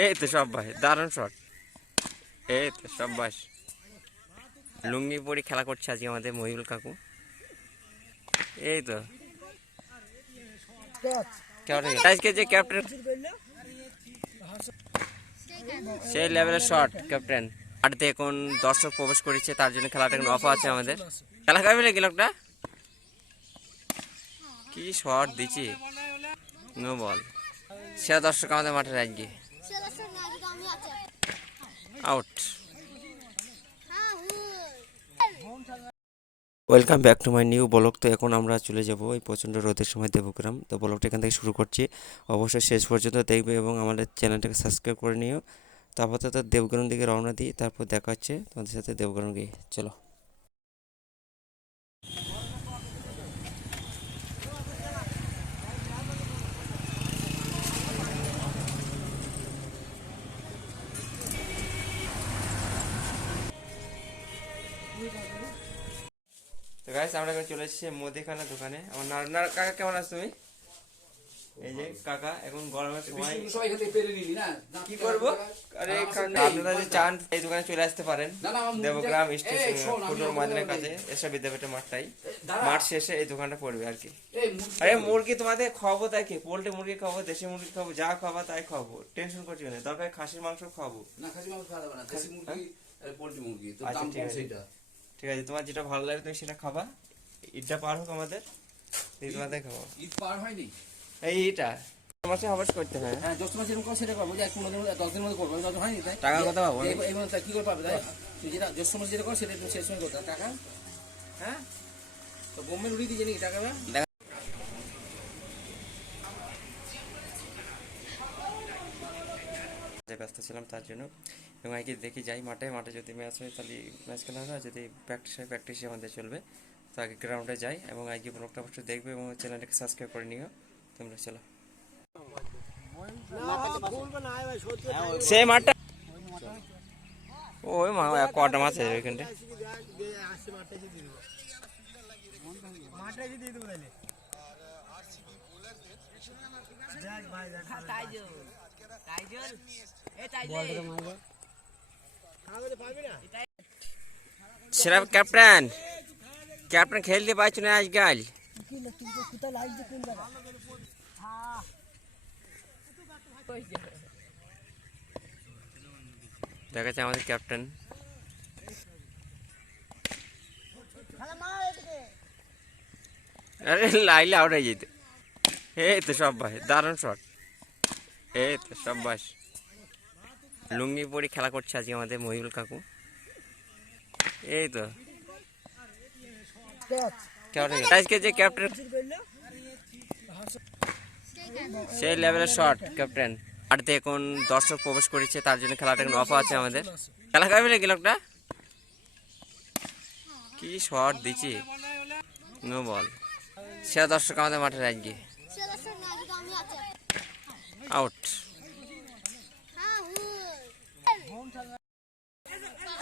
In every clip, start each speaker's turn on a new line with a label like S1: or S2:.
S1: এই তো সব সব্বাস দারুণ শট এই তো সব সব্বাস লুঙ্গি পরি খেলা করছে আজকে আমাদের মহিবুল কাকু। এই তো। আজকে যে ক্যাপ্টেন সেই লেভেলের শট ক্যাপ্টেন মাঠে এখন দর্শক প্রবেশ করেছে, তার জন্য খেলাটা এখন অফ আছে আমাদের। খেলা খাবে নাকি লোকটা? কি শট দিচ্ছি? নো বল সেরা দর্শক আমাদের মাঠে আজকে
S2: সেলাসের না যদি আমি আছে
S1: out. Welcome back to my new blog তো এখন আমরা চলে যাব এই প্রচণ্ড রোদের সময় দেবগ্রাম। তো ব্লগটা এখান থেকে শুরু করছি। অবশ্যই শেষ পর্যন্ত দেখবে এবং আমাদের চ্যানেলটাকে সাবস্ক্রাইব করে নিও। তারপর তো দেবগ্রাম দিকে রওনা দিই। তারপর দেখা হচ্ছে তোমাদের সাথে দেবগ্রাম গিয়ে। চলো। তো গাইস আমরা এখন চলে এসেছি মুদিখানা দোকানে। আমার নার কাকা কেমন আছো তুমি? এই যে কাকা এখন গরমের সময় কি করব? আরে আপনারা যে চান এই দোকানে চলে আসতে পারেন। দেবগ্রাম স্টেশন ময়দানের কাছে এসব বিদ্যাপীঠের মাঠটাই। মাঠ শেষে এই দোকানটা পড়বে আর কি। আরে মুরগি তোমাদের খাওয়াবো তাই কি? পোল্ট্রি মুরগি খাব দেশি মুরগি খাব যা খাব তাই খাব টেনশন করছি না দরকার খাসির মাংস খাব
S3: না, খাসি মাংস খাওয়া যাবে না। দেশি মুরগি, আর পোল্ট্রি মুরগি, তো
S1: আচ্ছা,
S3: দাম কম
S1: আছে।
S3: সেইটা।
S1: ঠিক আছে তোমার যেটা ভালো লাগে তুমি সেটা খাবা ঈদটা পার হোক আমাদের ঈদ খাব
S3: ঈদ পার হয়নি?
S1: এই এটা মাসে হবাস করতে হয়
S3: হ্যাঁ, মাসে সেটা পাবো যে এক পনেরো দিন, দশ দিনের মধ্যে করব, দশ দিন হয়নি, তাই?
S1: টাকা কত পাবো?
S3: এই- এই মধ্যে কি করে পাবে, তাই? তুই যেটা জ্যৈষ্ঠ মাসে যেটা করো, সেটা তুমি শেষ সময় করতে টাকা? হ্যাঁ? তো বোম্বে উড়িয়ে দিয়েছে নাকি টাকা বা?
S1: যে ব্যস্ত ছিলাম তার জন্য। এবং আগে দেখি যাই মাঠে মাঠে যদি ম্যাচ হয় তাহলে ম্যাচ খেলা হবে আর যদি প্র্যাকটিস হয় প্র্যাকটিসে আমাদের চলবে। তো আগে গ্রাউন্ডে যাই এবং আগে ব্লগটা অবশ্যই দেখবে এবং চ্যানেলটাকে সাবস্ক্রাইব করে নিও। তোমরা চলো। সেই মাঠটা ওই মা কটা মাছ আছে ওইখানটা সেরা ক্যাপ্টেন। ক্যাপ্টেন খেলতে পারছ না আজকাল? দেখা যাচ্ছে আমাদের ক্যাপ্টেন। আরে লাইলে আউট হয়ে যেত। এই তো সব্বাস দারুণ শট এই তো সব্বাস লুঙ্গি পরি খেলা করছে আজকে আমাদের মহিবুল কাকু। এই তো। আজকে যে ক্যাপ্টেন সেই লেভেলের শট ক্যাপ্টেন মাঠে এখন দর্শক প্রবেশ করেছে, তার জন্য খেলাটা এখন অফ আছে আমাদের। খেলা খাবে নাকি লোকটা কি শট দিচ্ছি? নো বল সেরা দর্শক আমাদের মাঠে আজকে।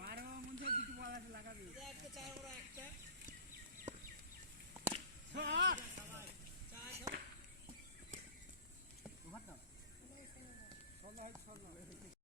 S2: বারো মধ্যে দুটো বল আছে লাগাবি একটা চার বড় একটা সন্ধ্যা হয় সন্ধ্যা